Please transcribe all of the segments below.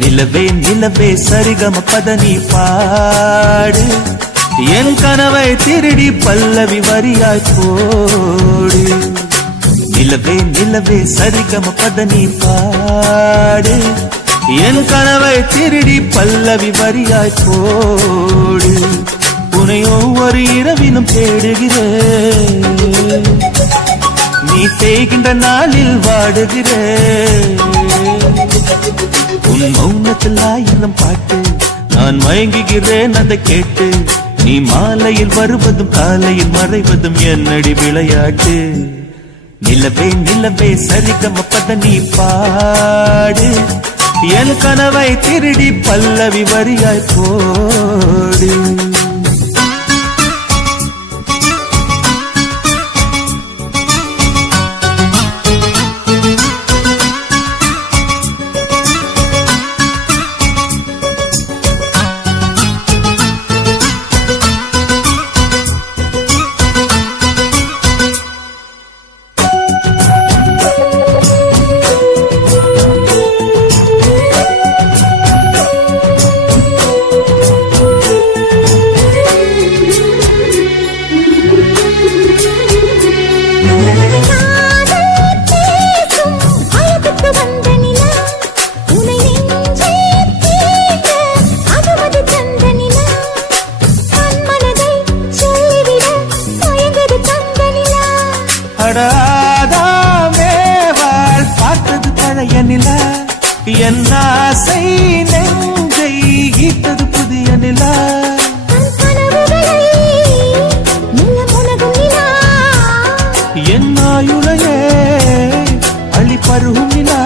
நிலவே நிலவே சரிகம பதனி பாடு என் கனவை திருடி பல்லவி வரியாய் போடு. நிலவே நிலவே சரிகம பதனி பாடு என் கனவை திருடி பல்லவி வரியாய் போடு. உன்னை ஒவ்வொரு இரவிலும் தேடுகிறேன், நீ தேய்கின்ற நாளில் வாடுகிறேன். உன் மௌனத்தில் ஆயிரம் பாட்டு நான் மயங்குகிறேன் அதை கேட்டு. நீ மாலையில் வருவதும் காலையில் மறைவதும் என்னடி விளையாட்டு. நிலவே நிலவே சரிகம பதனி பாடு என் கனவை திருடி பல்லவி வரியாய் போடு. அடாதாமேவாள் பார்த்தது பழைய நிலா, என் ஆசை நெஞ்சை ஈர்த்தது புதிய நிலா. என் ஆயுளையே அழி பருகும் நிலா.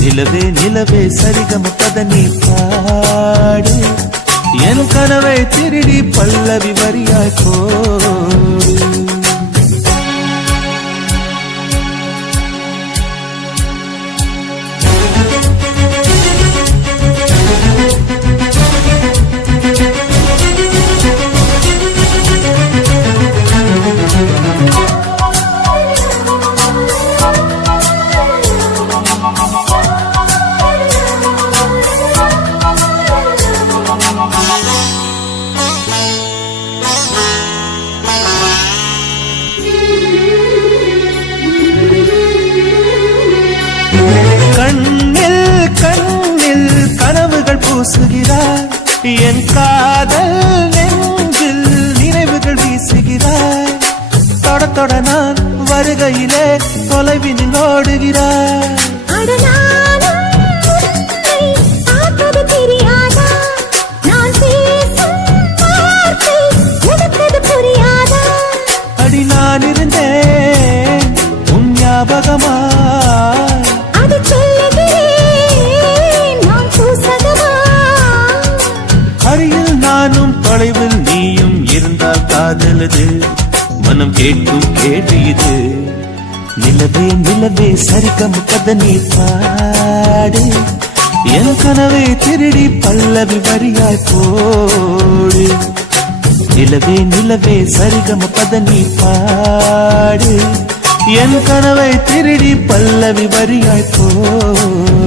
நிலவே நிலவே சரிகம பதனி பாடு என் கனவை திருடி பல்லவி வரியாய் போடு. கண்ணில் கண்ணில் கனவுகள் பூசுகிறாய், என் காதல் நெஞ்சில் நினைவுகள் வீசுகிறாய். தொட தொட நான் வருகையிலே தொலைவினில் ஓடுகிறாய். அடி நான் இருந்தேன் உன் ஞாபகமா, அருகில் நானும் தொலைவில் நீயும் இருந்தால் காதலது மனம் கேட்கும் கேள்வி இது. நிலவே நிலவே சரிகம பதனி பாடு என் கனவை திருடி பல்லவி வரியாய் போடு. நிலவே நிலவே சரிகம பதனி பாடு என் கனவை திருடி பல்லவி வரியாய் போடு.